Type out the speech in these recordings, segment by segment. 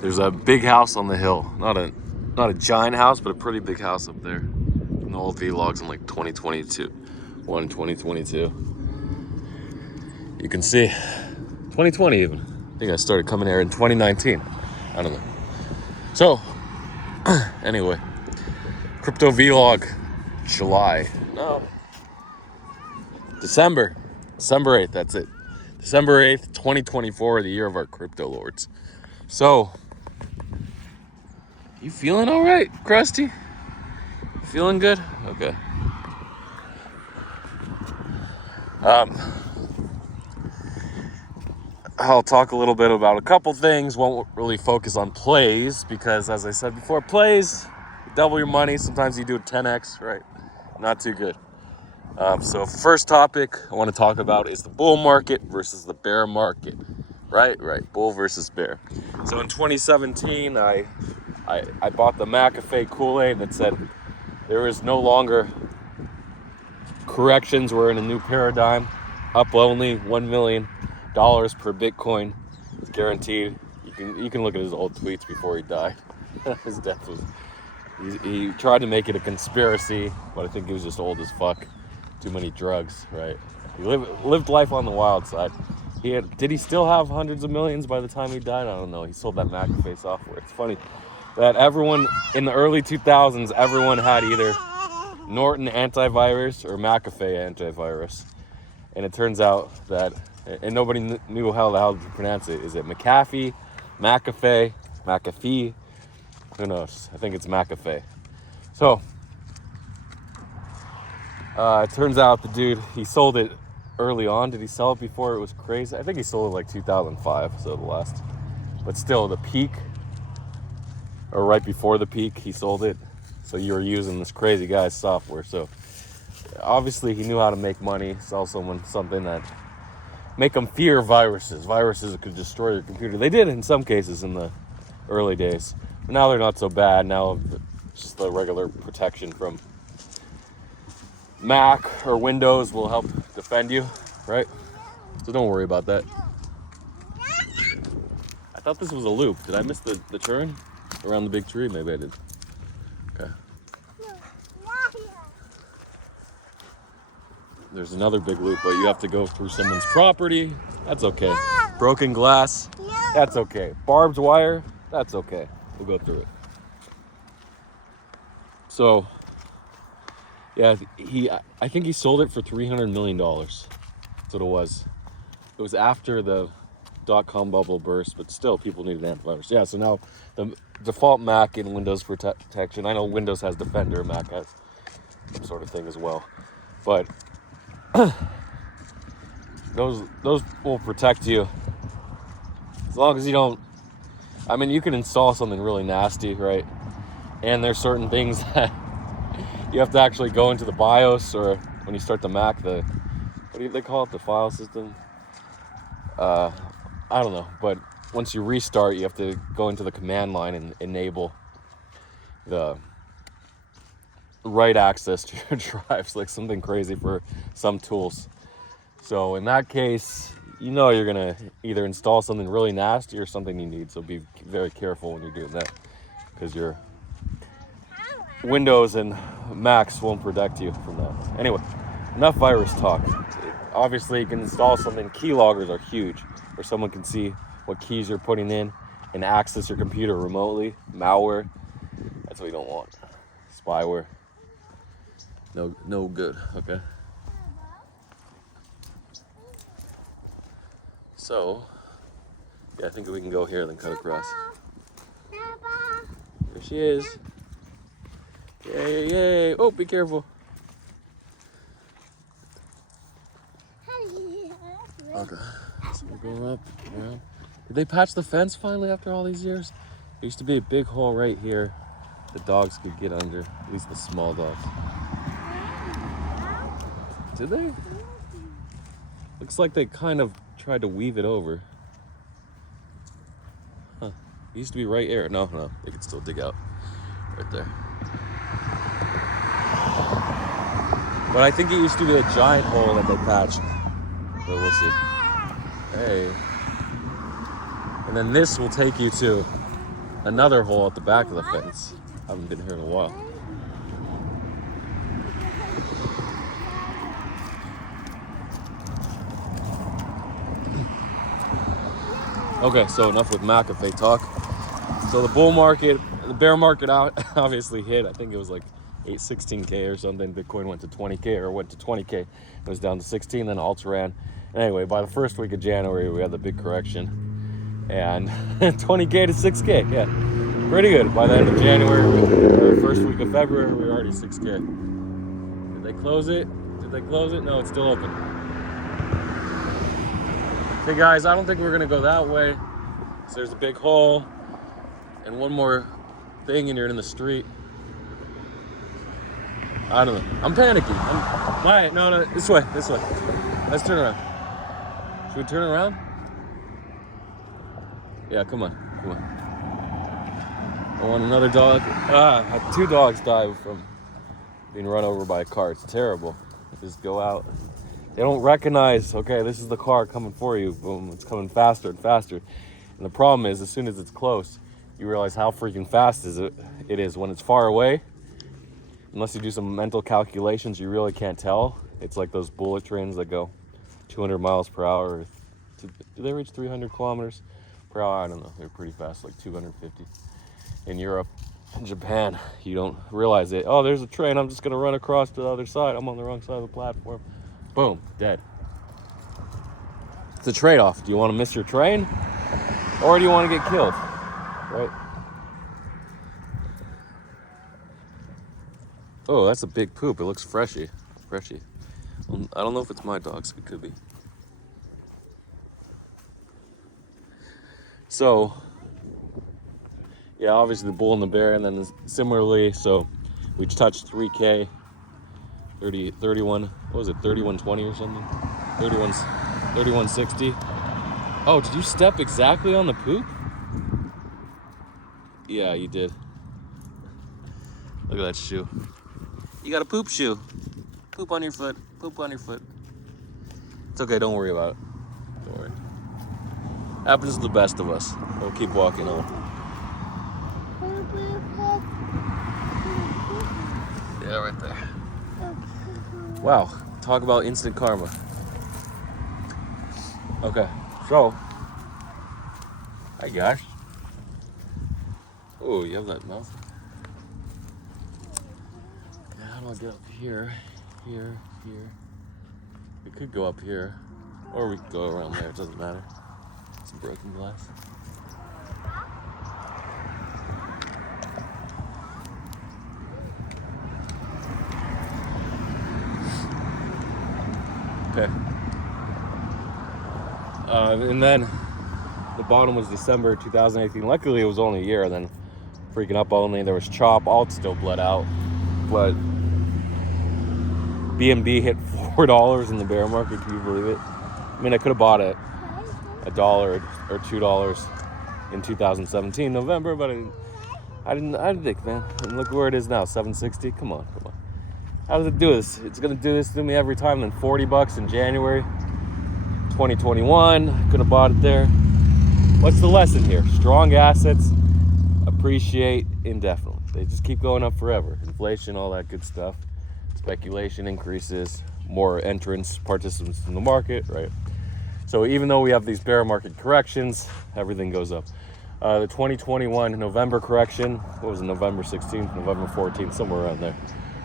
There's a big house on the hill. Not a giant house, but a pretty big house up there. And the old vlogs in like 2022. 2022. You can see 2020 even. I think I started coming here in 2019. I don't know. So, anyway, crypto vlog, July. No. December 8th, that's it. December 8th, 2024, the year of our crypto lords. So, you feeling all right, Krusty? Feeling good? Okay. I'll talk a little bit about a couple things. Won't really focus on plays because, as I said before, plays, double your money. Sometimes you do a 10x, right? Not too good. So first topic I want to talk about is the bull market versus the bear market. Right, bull versus bear. So in 2017, I bought the McAfee Kool-Aid that said there is no longer corrections. We're in a new paradigm. Up only $1 million per Bitcoin. It's guaranteed. You can look at his old tweets before he died. His death was. He tried to make it a conspiracy, but I think he was just old as fuck. Too many drugs, right? He lived life on the wild side. Did he still have hundreds of millions by the time he died? I don't know. He sold that McAfee software. It's funny that everyone in the early 2000s, everyone had either Norton antivirus or McAfee antivirus. And it turns out that, and nobody knew how the hell to pronounce it. Is it McAfee, McAfee? Who knows? I think it's McAfee. So, it turns out the dude, he sold it early on. Did he sell it before it was crazy? I think he sold it like 2005, so the last. But still, the peak, or right before the peak, he sold it. So you were using this crazy guy's software. So obviously he knew how to make money, sell someone something that make them fear viruses. Viruses that could destroy your computer. They did in some cases in the early days. But now they're not so bad. Now just the regular protection from Mac or Windows will help defend you, right? So don't worry about that. I thought this was a loop. Did I miss the turn around the big tree? Maybe I did. Okay. There's another big loop, but you have to go through someone's property. That's okay. Broken glass. That's okay. Barbed wire. That's okay. We'll go through it. So, yeah, I think he sold it for $300 million. That's what it was. It was after the .com bubble burst, but still people needed antivirus. Yeah, so now the default Mac in Windows protection. I know Windows has Defender, Mac has some sort of thing as well. But those will protect you as long as you don't. I mean, you can install something really nasty, right? And there's certain things that you have to actually go into the BIOS, or when you start the Mac, what do they call it? The file system? I don't know. But once you restart, you have to go into the command line and enable the write access to your drives, like something crazy for some tools. So in that case, you know you're gonna either install something really nasty or something you need. So be very careful when you're doing that, because your Windows and Macs won't protect you from that. Anyway, enough virus talk. Obviously, you can install something. Keyloggers are huge, where someone can see what keys you're putting in and access your computer remotely. Malware, that's what you don't want. Spyware, no good. Okay. So, yeah, I think we can go here, then cut across. There she is. Yay. Oh, be careful. Okay, so we'll go up. Around. Did they patch the fence finally after all these years? There used to be a big hole right here the dogs could get under, at least the small dogs. Did they? Looks like they kind of tried to weave it over. Huh. It used to be right here. No, they could still dig out right there. But I think it used to be a giant hole that they patched. But we'll see. Hey. And then this will take you to another hole at the back of the fence. I haven't been here in a while. Okay, so enough with McAfee talk. So the bear market obviously hit. I think it was like 816K or something. Bitcoin went to 20K or went to 20K. It was down to 16, then alts ran. Anyway, by the first week of January, we had the big correction. And 20K to 6K, yeah. Pretty good. By the end of January, or first week of February, we were already 6K. Did they close it? No, it's still open. Okay, guys, I don't think we're gonna go that way. So there's a big hole and one more thing, and you're in the street. I don't know. I'm panicking. No, this way. Let's turn around. Should we turn around? Yeah, come on. I want another dog. Two dogs died from being run over by a car. It's terrible. They just go out. They don't recognize, okay, this is the car coming for you. Boom, it's coming faster and faster. And the problem is, as soon as it's close, you realize how freaking fast it is. When it's far away, unless you do some mental calculations, you really can't tell. It's like those bullet trains that go 200 miles per hour. Do they reach 300 kilometers per hour? I don't know. They're pretty fast, like 250. In Europe, in Japan, you don't realize it. Oh, there's a train. I'm just going to run across to the other side. I'm on the wrong side of the platform. Boom, dead. It's a trade-off. Do you want to miss your train? Or do you want to get killed? Right? Oh, that's a big poop. It looks freshy. I don't know if it's my dog's. It could be. So, yeah, obviously the bull and the bear, and then similarly, so we touched 3K, 31, what was it, 3120 or something? 3160. Oh, did you step exactly on the poop? Yeah, you did. Look at that shoe. You got a poop shoe. Poop on your foot. It's okay, don't worry about it. Don't worry. Happens to the best of us. We'll keep walking on. Yeah, right there. Wow, talk about instant karma. Okay, so, hi gosh. Oh, you have that mouth. Okay, how do I get up here? Here. We could go up here, or we could go around there, it doesn't matter. Some broken glass. Okay. And then the bottom was December 2018. Luckily, it was only a year, and then freaking up only. There was chop. Alt still bled out. But BNB hit $4 in the bear market. Can you believe it? I mean, I could have bought it $1 or $2 in 2017 November, but I didn't think, man. And look where it is now, 760. Come on. How does it do this? It's gonna do this to me every time. Then $40 in January 2021. Could have bought it there. What's the lesson here? Strong assets appreciate indefinitely. They just keep going up forever. Inflation, all that good stuff. Speculation increases. More entrants, participants in the market, right? So even though we have these bear market corrections, everything goes up. The 2021 November correction, what was it, November 16th, November 14th, somewhere around there.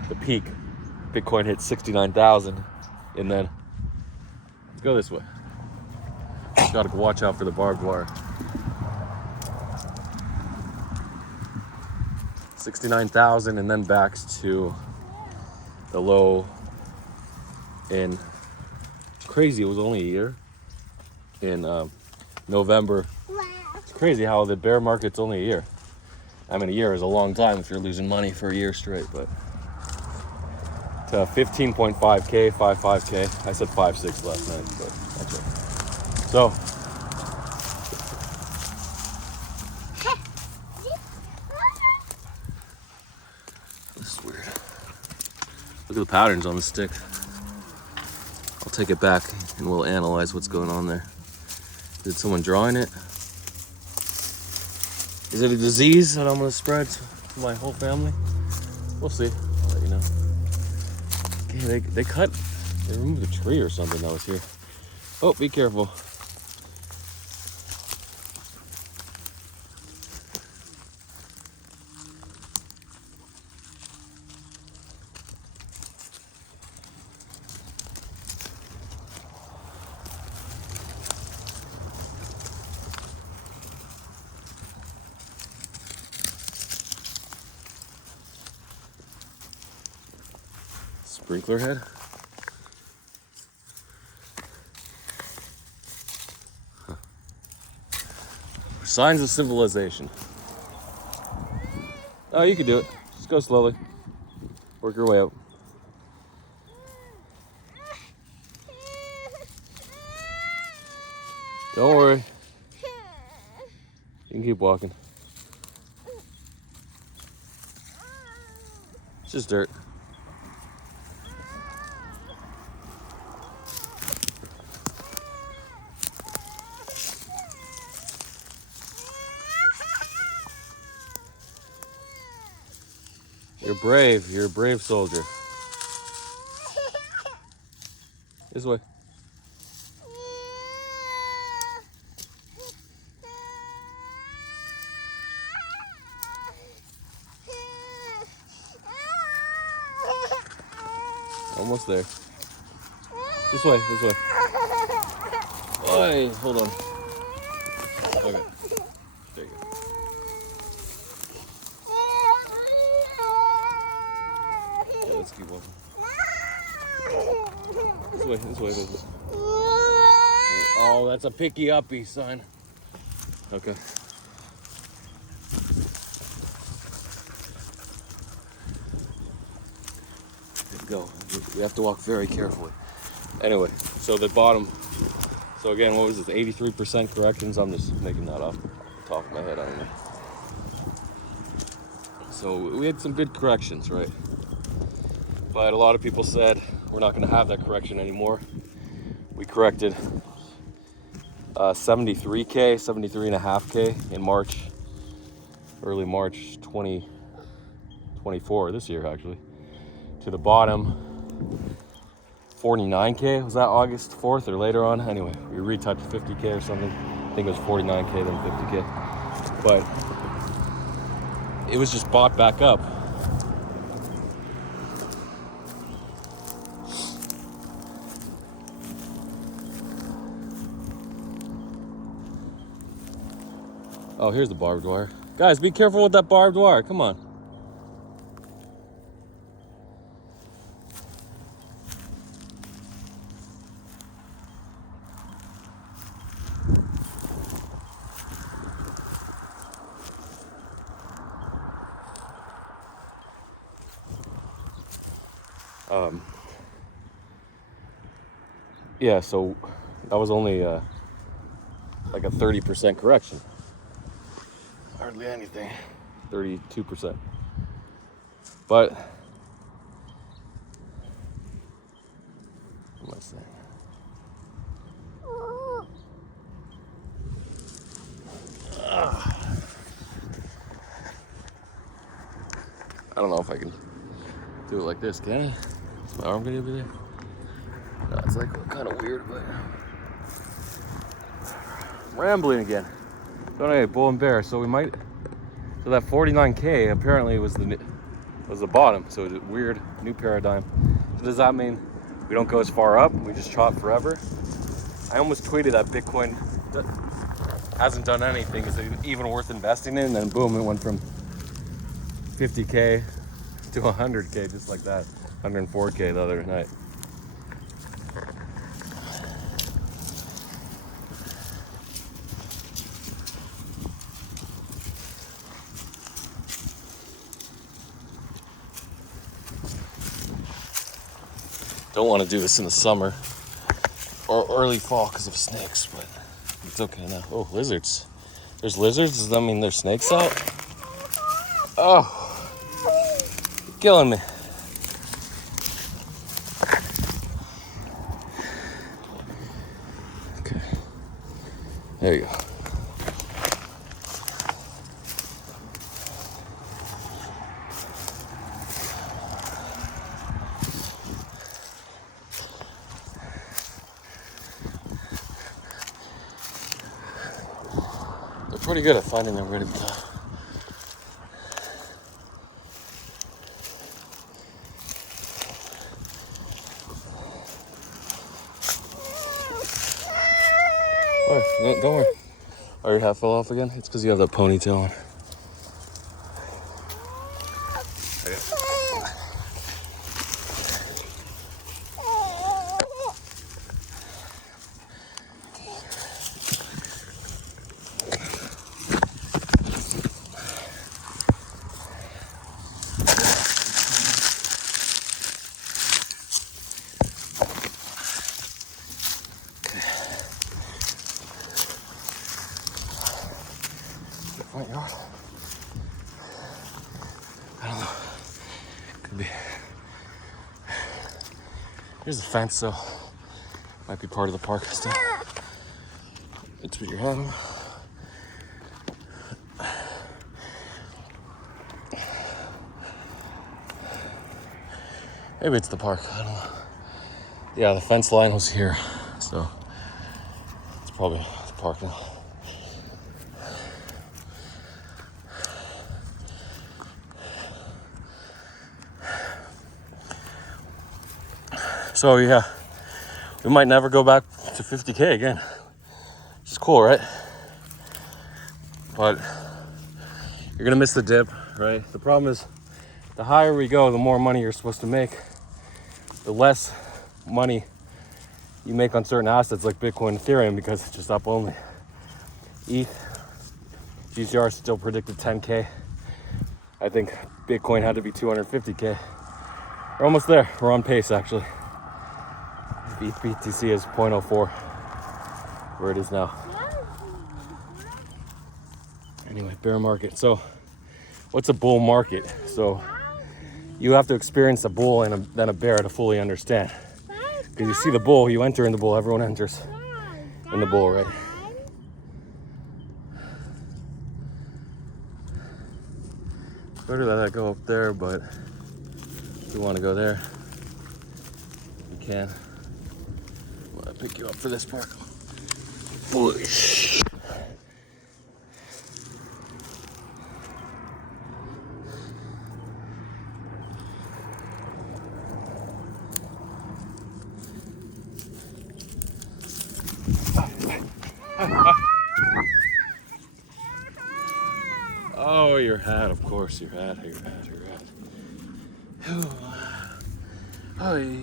The peak, Bitcoin hit 69,000, and then, let's go this way. Gotta watch out for the barbed wire. 69,000, and then back to the low in, it's crazy, it was only a year. In November. It's crazy how the bear market's only a year. I mean, a year is a long time if you're losing money for a year straight, but to 15.5K, 55K. I said 5.6 last night, but that's it. So, this is weird. Look at the patterns on the stick. I'll take it back and we'll analyze what's going on there. Did someone draw in it? Is it a disease that I'm gonna spread to my whole family? We'll see. I'll let you know. Okay, they removed a tree or something that was here. Oh, be careful. Sprinkler head. Huh. Signs of civilization. Oh, you can do it. Just go slowly. Work your way up. Don't worry. You can keep walking. It's just dirt. You're brave. You're a brave soldier. This way. Almost there. This way, this way. Oi, hold on. Okay. There you go. Yeah, let's keep walking. This way, this way, this way. Oh, that's a picky uppy sign. Okay. Go. We have to walk very carefully. Anyway, so the bottom. So again, what was this? 83% corrections. I'm just making that up off the top of my head. I don't know. So we had some good corrections, right? But a lot of people said we're not going to have that correction anymore. We corrected 73K, 73.5K in March, early March 2024, this year actually. To the bottom, 49K. Was that August 4th or later on? Anyway, we retouched 50K or something. I think it was 49K, then 50K. But it was just bought back up. Oh, here's the barbed wire. Guys, be careful with that barbed wire. Come on. Yeah, so that was only like a 30% correction. Hardly anything. 32%. But what am I saying? I don't know if I can do it like this, can I? Is my arm gonna be there? No, it's like kind of weird, but I'm rambling again. So anyway, bull and bear. So we might. So that 49K apparently was the bottom. So it's a weird new paradigm. So does that mean we don't go as far up? We just chop forever? I almost tweeted that Bitcoin hasn't done anything. Is it even worth investing in? And then boom, it went from 50K to 100K just like that. 104K the other night. Don't want to do this in the summer or early fall because of snakes, but it's okay now. Oh, lizards. There's lizards? Does that mean there's snakes out? Oh, you're killing me. Okay. There you go. pretty good at finding everybody at the top. Oh, no, don't worry. Oh, your hat fell off again? It's because you have that ponytail on. Front yard. I don't know. Could be. Here's the fence, so might be part of the park still. It's what you're having. Maybe it's the park. I don't know. Yeah, the fence line was here, so it's probably the park now. So yeah, we might never go back to 50K again. Which is cool, right? But you're gonna miss the dip, right? The problem is, the higher we go, the more money you're supposed to make. The less money you make on certain assets like Bitcoin and Ethereum because it's just up only. ETH, GCR still predicted 10K. I think Bitcoin had to be 250K. We're almost there. We're on pace, actually. ETH BTC is 0.04, where it is now. Anyway, bear market. So, what's a bull market? So, you have to experience a bull and then a bear to fully understand. Because you see the bull, you enter in the bull, everyone enters in the bull, right? Better let that go up there, but if you want to go there, you can. I'll pick you up for this part. Whoosh. Oh, your hat, of course, your hat. Hi.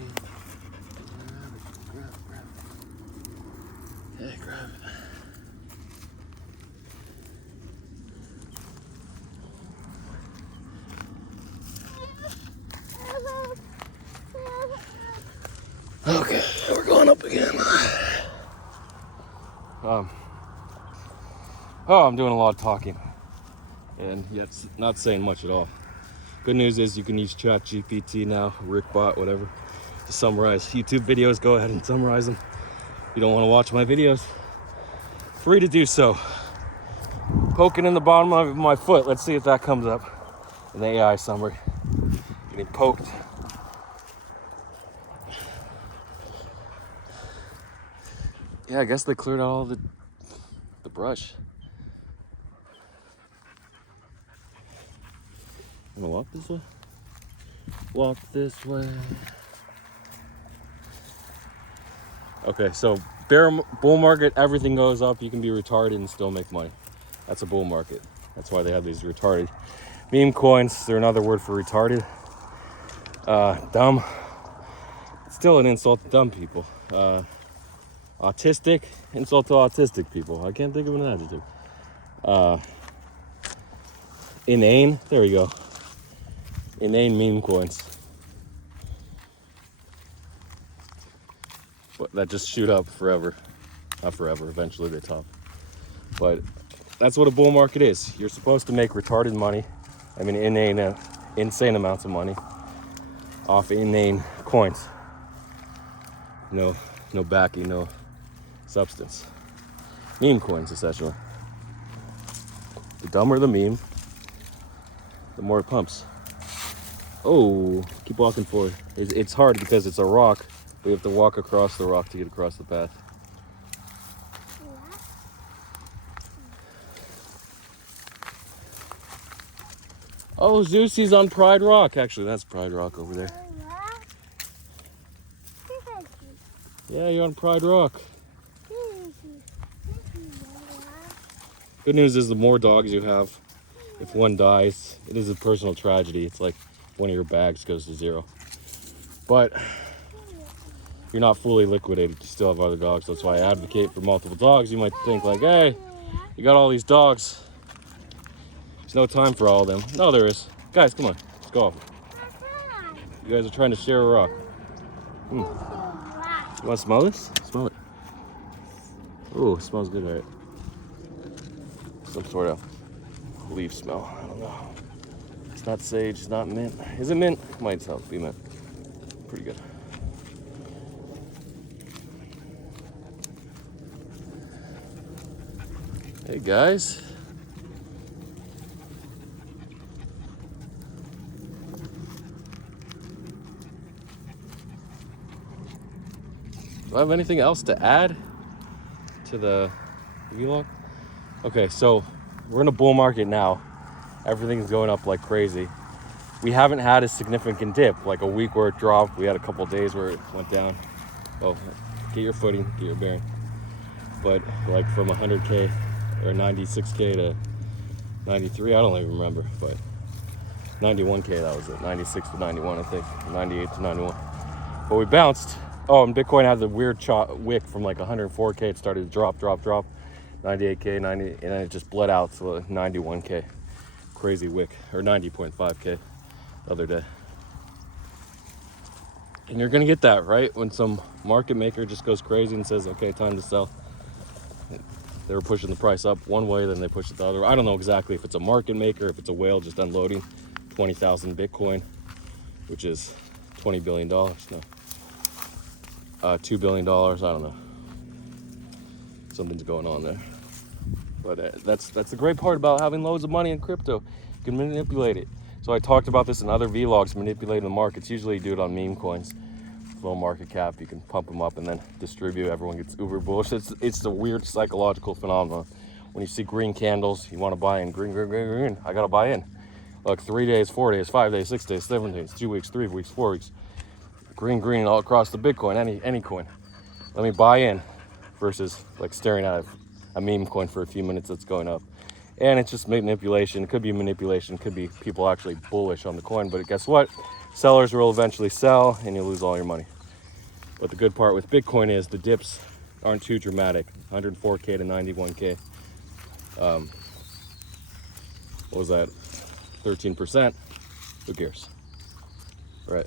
Hey, grab it. Okay, we're going up again. I'm doing a lot of talking and yet not saying much at all. Good news is you can use ChatGPT now, Rickbot, whatever, to summarize YouTube videos. Go ahead and summarize them. If you don't want to watch my videos, free to do so. Poking in the bottom of my foot. Let's see if that comes up in the AI summary. Getting poked. Yeah, I guess they cleared out all the brush. I'm gonna walk this way. Walk this way. Okay, so bull market, everything goes up. You can be retarded and still make money. That's a bull market. That's why they have these retarded meme coins. They're another word for retarded. Dumb. It's still an insult to dumb people. Autistic, insult to autistic people. I can't think of an adjective. Inane, there we go. Inane meme coins. But that just shoot up forever. Not forever, eventually they top. But that's what a bull market is. You're supposed to make retarded money. I mean, insane amounts of money off inane coins. No backing, no substance. Meme coins, essentially. The dumber the meme, the more it pumps. Oh, keep walking forward. It's hard because it's a rock. We have to walk across the rock to get across the path. Oh, Zeusie's on Pride Rock. Actually, that's Pride Rock over there. Yeah, you're on Pride Rock. Good news is the more dogs you have, if one dies, it is a personal tragedy. It's like one of your bags goes to zero. But you're not fully liquidated. You still have other dogs. That's why I advocate for multiple dogs. You might think like, hey, you got all these dogs. There's no time for all of them. No, there is. Guys, come on. Let's go off. You guys are trying to share a rock. You want to smell this? Smell it. Ooh, it smells good, right? Some sort of leaf smell. I don't know. It's not sage. It's not mint. Is it mint? Might be mint. Pretty good. Hey guys. Do I have anything else to add to the vlog? Okay, so we're in a bull market now. Everything's going up like crazy. We haven't had a significant dip, like a week where it dropped. We had a couple days where it went down. Oh, get your footing, get your bearing. But like from 100K or 96K to 93, I don't even remember, but 91K, that was it. 96 to 91, I think, 98 to 91. But we bounced. Oh, and Bitcoin had the weird wick from like 104K. It started to drop, 98K, 90, and then it just bled out to 91K. Crazy wick, or 90.5K the other day. And you're gonna get that, right? When some market maker just goes crazy and says, okay, time to sell. They were pushing the price up one way, then they push it the other. I don't know exactly if it's a market maker, if it's a whale just unloading 20,000 Bitcoin, which is $20 billion. No. $2 billion, I don't know. Something's going on there. But that's the great part about having loads of money in crypto. You can manipulate it. So I talked about this in other vlogs, manipulating the markets. Usually you do it on meme coins. Low market cap, you can pump them up and then distribute. Everyone gets uber bullish. It's the weird psychological phenomenon. When you see green candles, you want to buy in. Green. I got to buy in. Look, 3 days, 4 days, 5 days, 6 days, 7 days, 2 weeks, 3 weeks, 4 weeks. Green all across the Bitcoin, any coin. Let me buy in versus like staring at a meme coin for a few minutes that's going up. And it's just manipulation. It could be manipulation, could be people actually bullish on the coin, but guess what? Sellers will eventually sell and you lose all your money. But the good part with Bitcoin is the dips aren't too dramatic. 104K to 91K. What was that? 13%. Who cares? Right.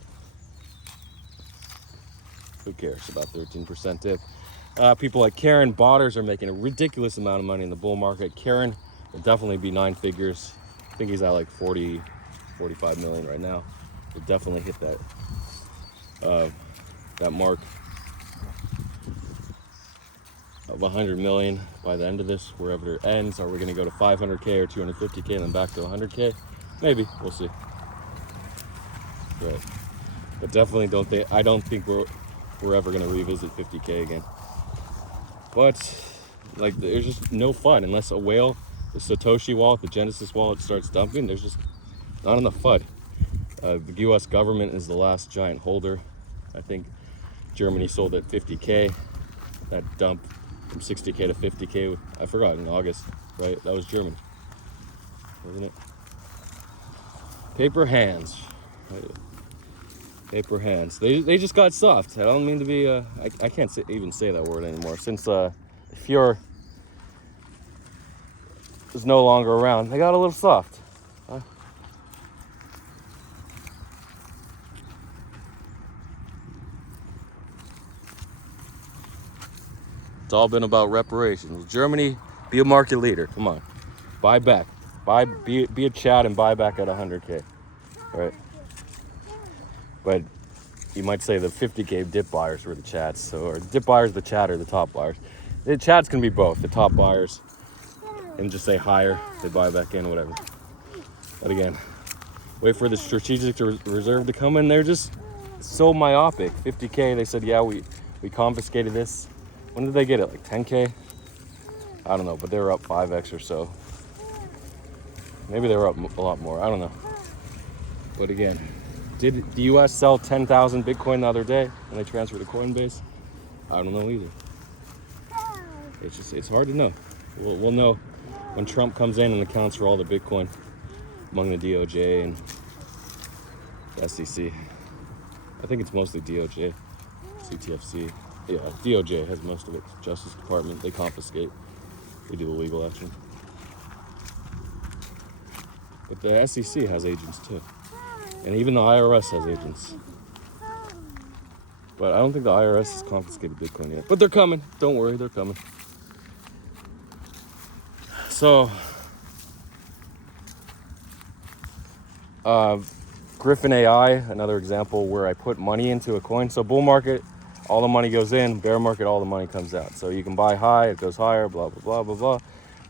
Who cares about 13% dip? People like Karen Botters are making a ridiculous amount of money in the bull market. Karen will definitely be 9 figures. I think he's at like 40, 45 million right now. We'll definitely hit that mark of 100 million by the end of this, wherever it ends. Are we going to go to 500K or 250K and then back to 100K? Maybe, we'll see. Right. But definitely I don't think we're ever going to revisit 50K again. But like, there's just no fun unless a whale, the Satoshi wallet, the Genesis wallet starts dumping. There's just not enough FUD. The US government is the last giant holder. I think Germany sold at 50K. That dump from 60K to 50K, I forgot, in August, right? That was Germany, wasn't it? Paper hands. Paper hands. They just got soft. I don't mean to be, I can't even say that word anymore. Since Fuhrer is no longer around, they got a little soft. It's all been about reparations. Germany, be a market leader. Come on, buy back. Be a Chad and buy back at 100K, right? But you might say the 50K dip buyers were the Chads. So, or dip buyers, the Chad, or the top buyers. The Chads can be both. The top buyers, and just say higher, they buy back in, whatever. But again, wait for the strategic reserve to come in. They're just so myopic. 50K, they said, yeah, we confiscated this. When did they get it? Like 10K? I don't know, but they were up 5x or so. Maybe they were up a lot more. I don't know. But again, did the US sell 10,000 Bitcoin the other day when they transferred to Coinbase? I don't know either. It's hard to know. We'll know when Trump comes in and accounts for all the Bitcoin among the DOJ and the SEC. I think it's mostly DOJ, CTFC. Yeah, DOJ has most of it. Justice Department, they confiscate. They do the legal action. But the SEC has agents too. And even the IRS has agents. But I don't think the IRS has confiscated Bitcoin yet. But they're coming. Don't worry, they're coming. So, Griffin AI, another example where I put money into a coin. So bull market, all the money goes in. Bear market, all the money comes out. So you can buy high, it goes higher, blah, blah, blah, blah, blah.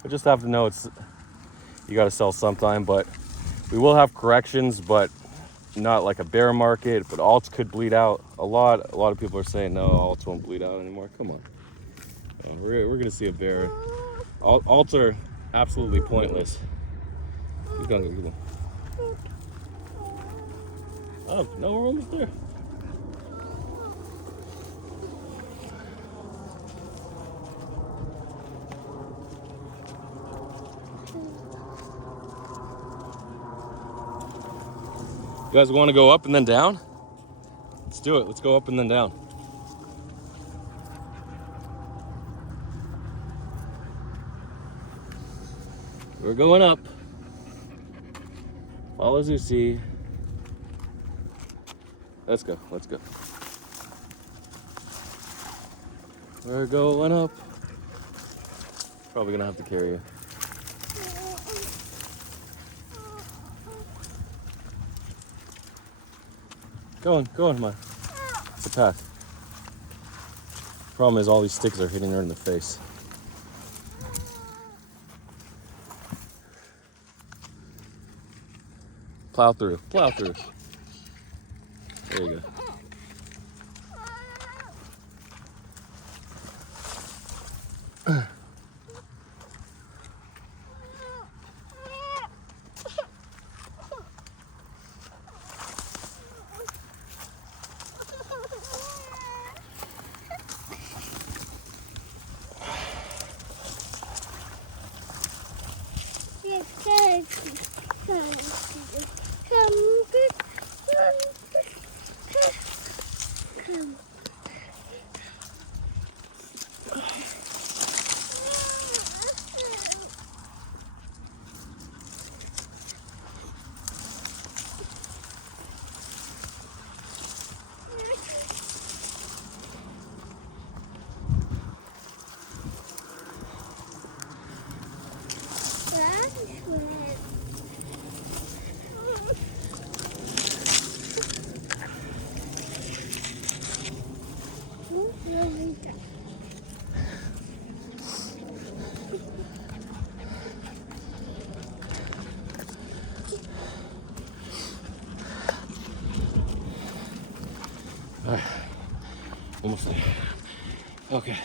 But just have to know you got to sell sometime. But we will have corrections, but not like a bear market. But alts could bleed out a lot. A lot of people are saying, no, alts won't bleed out anymore. Come on. We're going to see a bear. Alts are absolutely pointless. Keep going, keep going. Oh, no, we're almost there. You guys want to go up and then down? Let's do it. Let's go up and then down. We're going up. Follow Zusi. Let's go. Let's go. We're going up. Probably gonna have to carry you. Go on, man. It's a path. Problem is all these sticks are hitting her in the face. Plow through, plow through. There you go. All right, almost there. Okay.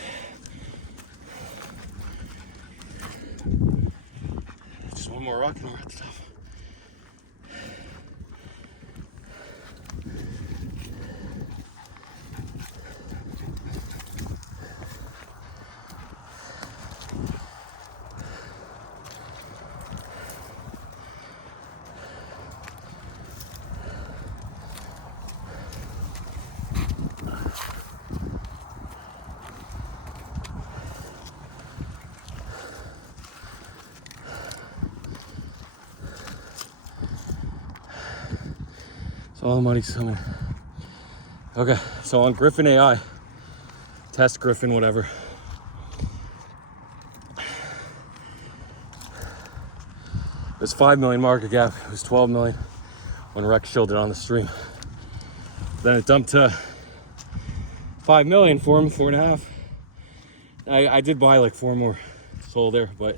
Just one more rock and we're at the top. So all the money's coming. Okay, so on Griffin AI, test Griffin, whatever. It was 5 million market cap. It was 12 million when Rex showed it on the stream. Then it dumped to 5 million for him, 4.5. I did buy like 4 more, sold there, but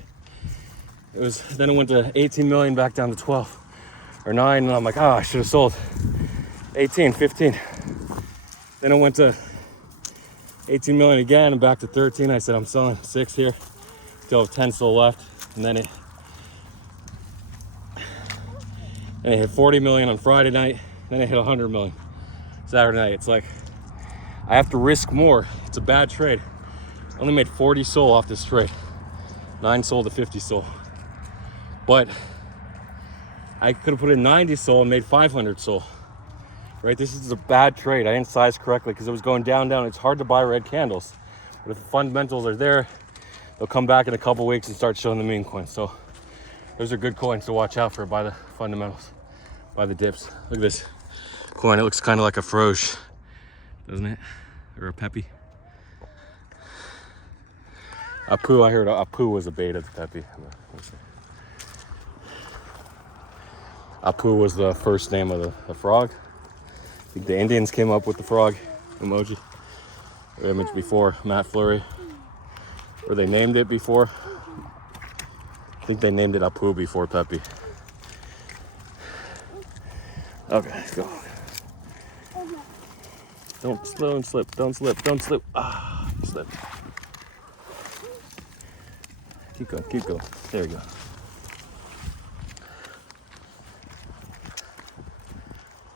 then it went to 18 million, back down to 12 or 9, and I'm like, I should have sold 18, 15. Then it went to 18 million again and back to 13. I said, I'm selling 6 here. Still have 10 sold left. And then And it hit 40 million on Friday night. Then it hit 100 million Saturday night. It's like, I have to risk more. It's a bad trade. I only made 40 SOL off this trade. 9 SOL to 50 SOL. But I could have put in 90 SOL and made 500 SOL. Right? This is a bad trade. I didn't size correctly because it was going down. It's hard to buy red candles. But if the fundamentals are there, they'll come back in a couple weeks and start showing the meme coins. So those are good coins to watch out for by the fundamentals, by the dips. Look at this coin. It looks kind of like a Froge, doesn't it? Or a Pepe. Apu, I heard Apu was a beta to Pepe. Apu was the first name of the frog. I think the Indians came up with the frog emoji, or image before Matt Fleury. Or they named it before. I think they named it Apu before Pepe. Okay, let's go. Don't slip, don't slip, don't slip. Ah, slip. Keep going, keep going. There we go.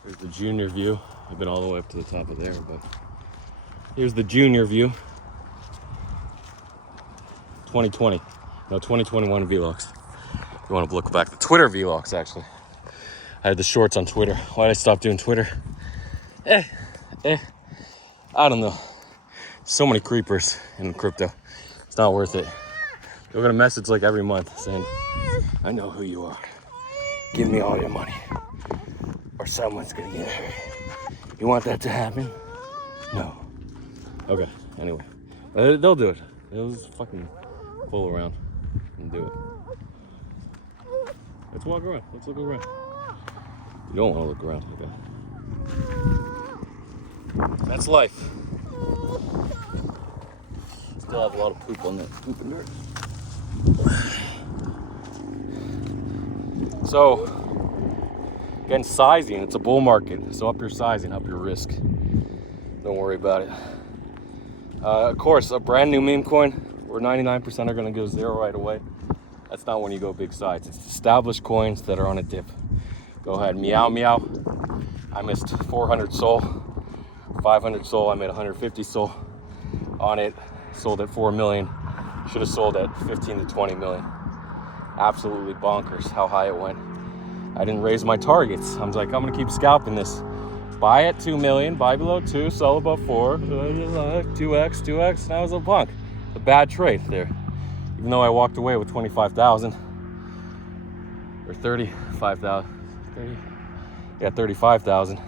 Here's the junior view. I've been all the way up to the top of there, but here's the junior view. 2020. No, 2021 vlogs. You want to look back. The Twitter vlogs, actually. I had the shorts on Twitter. Why did I stop doing Twitter? I don't know. So many creepers in crypto. It's not worth it. You'll get a message like every month saying, I know who you are. Give me all your money. Or someone's gonna get hurt. You want that to happen? No. Okay, anyway. They'll do it. They'll just fucking pull around and do it. Let's walk around. Let's look around. You don't want to look around. Okay. That's life. Still have a lot of poop on that poop and dirt. So, again, sizing. It's a bull market. So up your sizing, up your risk. Don't worry about it. Of course, a brand new meme coin where 99% are going to go zero right away. That's not when you go big size. It's established coins that are on a dip. Go ahead, Meow Meow. I missed 400 SOL. 500 SOL, I made 150 SOL on it. Sold at 4 million. Should have sold at 15 to 20 million. Absolutely bonkers how high it went. I didn't raise my targets. I was like, I'm gonna keep scalping this. Buy at 2 million, buy below 2, sell above 4, 2x, and I was a punk. A bad trade there. Even though I walked away with 25,000 or 35,000, 35,000.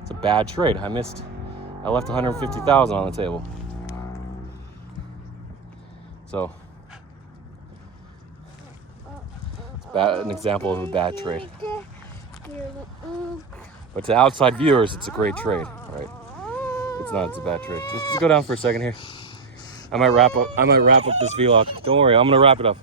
It's a bad trade. I left 150,000 on the table. So it's an example of a bad trade. But to outside viewers, it's a great trade, right? It's not, it's a bad trade. Just go down for a second here. I might wrap up this vlog. Don't worry, I'm gonna wrap it up.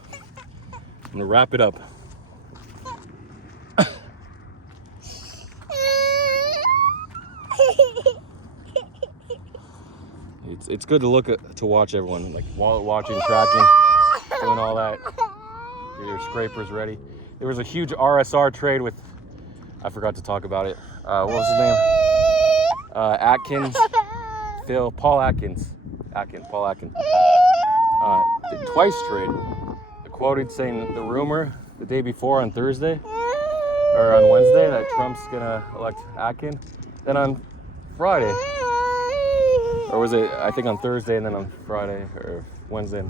It's good to watch everyone, like wallet watching, tracking, doing all that. Get your scrapers ready. There was a huge RSR trade with, I forgot to talk about it. What was his name? Atkins. Paul Atkins. Paul Atkins. The twice trade. The quoted saying the rumor the day before on Thursday or on Wednesday that Trump's gonna elect Atkins. Then on Friday, or was it? I think on Thursday and then on Friday or Wednesday,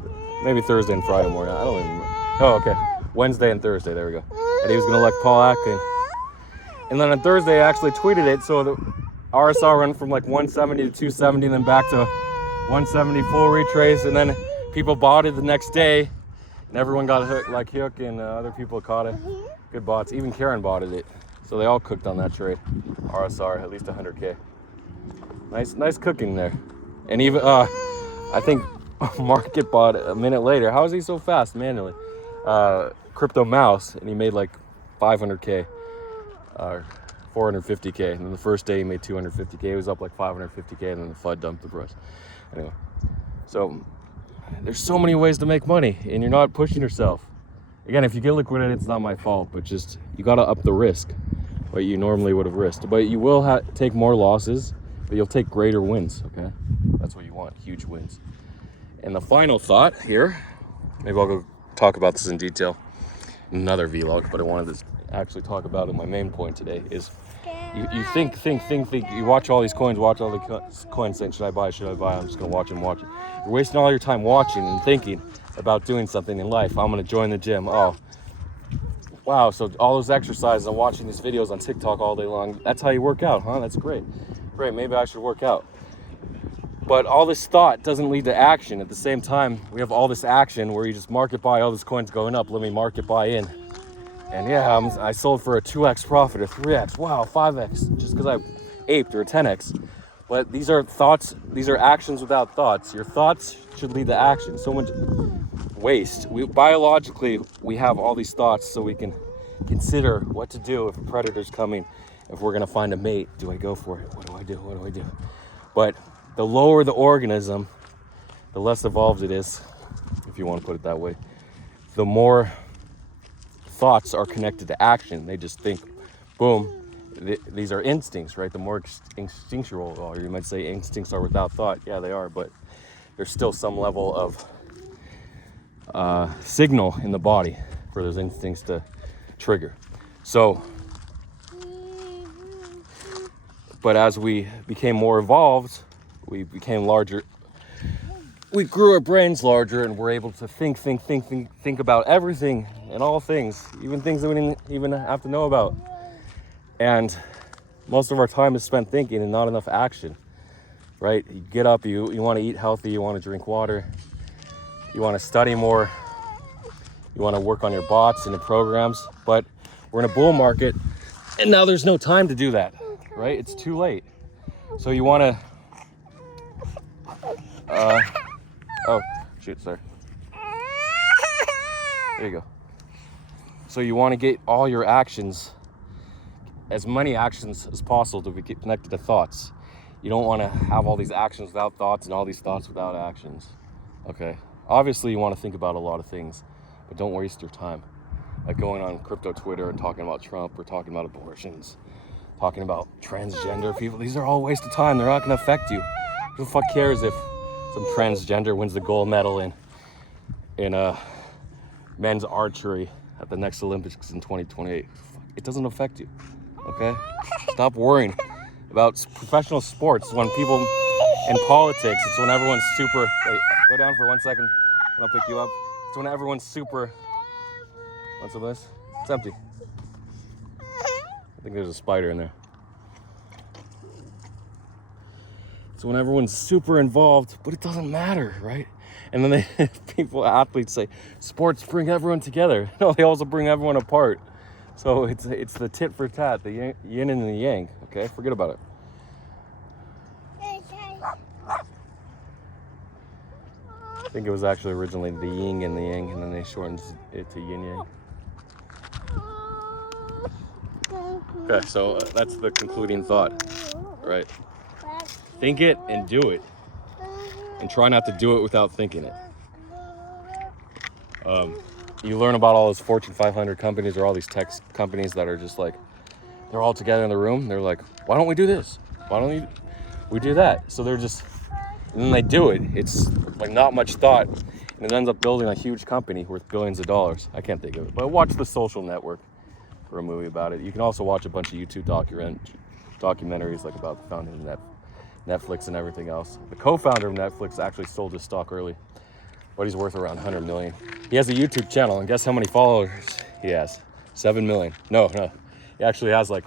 maybe Thursday and Friday morning. I don't even remember. Oh, okay. Wednesday and Thursday. There we go. And he was gonna elect Paul Atkins. And then on Thursday, I actually tweeted it. So the RSR went from like 170 to 270, and then back to 170 full retrace, and then people bought it the next day, and everyone got hooked, and other people caught it. Good bots. Even Karen bought it. So they all cooked on that trade. RSR, at least 100K. Nice cooking there. And even I think Market bought it a minute later. How is he so fast manually? Crypto Mouse, and he made like 500K. 450K, and then the first day he made 250K. It was up like 550K, and then the FUD dumped the price. Anyway, so there's so many ways to make money, and you're not pushing yourself. Again, if you get liquidated, it's not my fault, but just you gotta up the risk. what you normally would have risked. But you will take more losses, but you'll take greater wins, okay? That's what you want, huge wins. And the final thought here, maybe I'll go talk about this in detail in another vlog, but I wanted to actually talk about it. My main point today is you think, you watch all these coins, watch all the coins saying, should I buy, I'm just gonna watch them. You're wasting all your time watching and thinking about doing something in life. I'm gonna join the gym. Oh, wow, so all those exercises and watching these videos on TikTok all day long, that's how you work out, huh? That's great. Great, maybe I should work out. But all this thought doesn't lead to action. At the same time, we have all this action where you just market buy, all these coins going up, let me market buy in. And yeah, I sold for a 2x profit, a 3x, wow, 5x, just because I aped, or a 10x. But these are thoughts, these are actions without thoughts. Your thoughts should lead to action. So much waste. Biologically, we have all these thoughts so we can consider what to do if a predator's coming, if we're gonna find a mate. Do I go for it? What do I do? But the lower the organism, the less evolved it is, if you want to put it that way. The more thoughts are connected to action. They just think, boom, these are instincts, right? The more instinctual, or you might say instincts are without thought. Yeah, they are, but there's still some level of signal in the body for those instincts to trigger. So, but as we became more evolved, we became larger. We grew our brains larger, and we're able to think about everything and all things, even things that we didn't even have to know about. And most of our time is spent thinking and not enough action, right? You get up, you want to eat healthy, you want to drink water, you want to study more, you want to work on your bots and the programs, but we're in a bull market, and now there's no time to do that, right? It's too late. So you want to, oh, shoot, sorry. There you go. So you want to get all your actions, as many actions as possible, to be connected to thoughts. You don't want to have all these actions without thoughts and all these thoughts without actions. Okay. Obviously, you want to think about a lot of things, but don't waste your time. Like going on crypto Twitter and talking about Trump, or talking about abortions, talking about transgender people. These are all a waste of time. They're not going to affect you. Who the fuck cares if some transgender wins the gold medal in men's archery at the next Olympics in 2028? It doesn't affect you, okay? Stop worrying about professional sports. When people in politics, it's when everyone's super, wait, go down for 1 second and I'll pick you up. It's when everyone's super, what's all this? It's empty. I think there's a spider in there. So when everyone's super involved, but it doesn't matter, right? And then athletes say, sports bring everyone together. No, they also bring everyone apart. So it's the tit for tat, the yin and the yang, okay? Forget about it. I think it was actually originally the yin and the yang, and then they shortened it to yin yang. Okay, so that's the concluding thought, right? Think it and do it. And try not to do it without thinking it. You learn about all those Fortune 500 companies, or all these tech companies that are just like, they're all together in the room. They're like, why don't we do this? Why don't we do that? So they're just, and then they do it. It's like not much thought. And it ends up building a huge company worth billions of dollars. I can't think of it. But watch The Social Network for a movie about it. You can also watch a bunch of YouTube documentaries like about the founding of Netflix and everything else. The co-founder of Netflix actually sold his stock early, but he's worth around 100 million. He has a YouTube channel, and guess how many followers he has? 7 million. No. He actually has like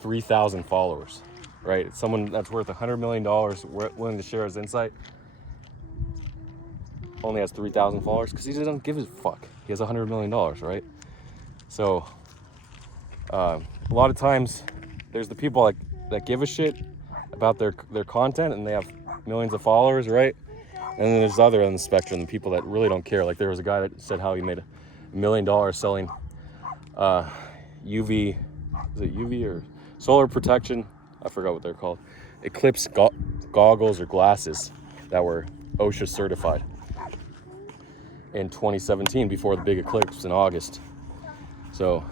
3,000 followers, right? Someone that's worth $100 million willing to share his insight only has 3,000 followers because he doesn't give a fuck. He has $100 million, right? So a lot of times there's the people that give a shit about their content, and they have millions of followers, right? And then there's the other end of the spectrum, the people that really don't care. Like there was a guy that said how he made $1 million selling UV, is it UV or solar protection? I forgot what they're called. Eclipse goggles or glasses that were OSHA certified in 2017 before the big eclipse in August. So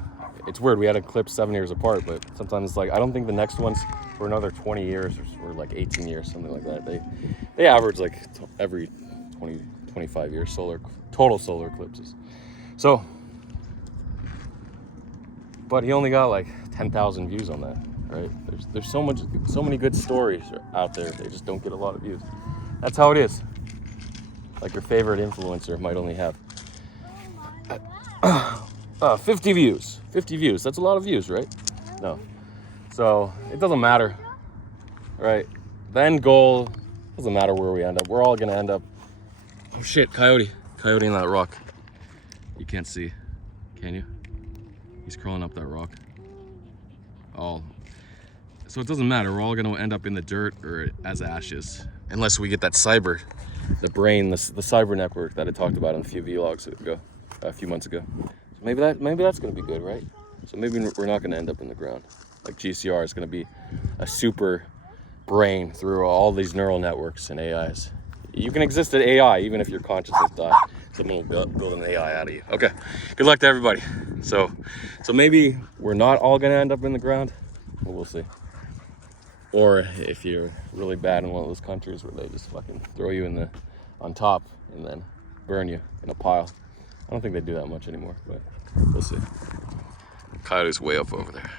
it's weird. We had a clip 7 years apart, but sometimes it's like, I don't think the next one's for another 20 years or like 18 years, something like that. They average like every 20, 25 years total solar eclipses. So, but he only got like 10,000 views on that, right? There's so many good stories out there. They just don't get a lot of views. That's how it is. Like your favorite influencer might only have 50 views. 50 views. That's a lot of views, right? No. So it doesn't matter, right? The end goal doesn't matter where we end up. We're all gonna end up. Oh shit, coyote in that rock. You can't see, can you? He's crawling up that rock. Oh, so it doesn't matter. We're all gonna end up in the dirt or as ashes, unless we get that cyber, the brain, the cyber network that I talked about in a few vlogs ago, a few months ago. So maybe that's gonna be good, right? So maybe we're not gonna end up in the ground. Like GCR is gonna be a super brain through all these neural networks and AIs. You can exist at AI even if your consciousness died. Someone will build an AI out of you. Okay, good luck to everybody. So maybe we're not all gonna end up in the ground, but we'll see. Or if you're really bad in one of those countries where they just fucking throw you on top and then burn you in a pile. I don't think they do that much anymore, but we'll see. Coyote's way up over there.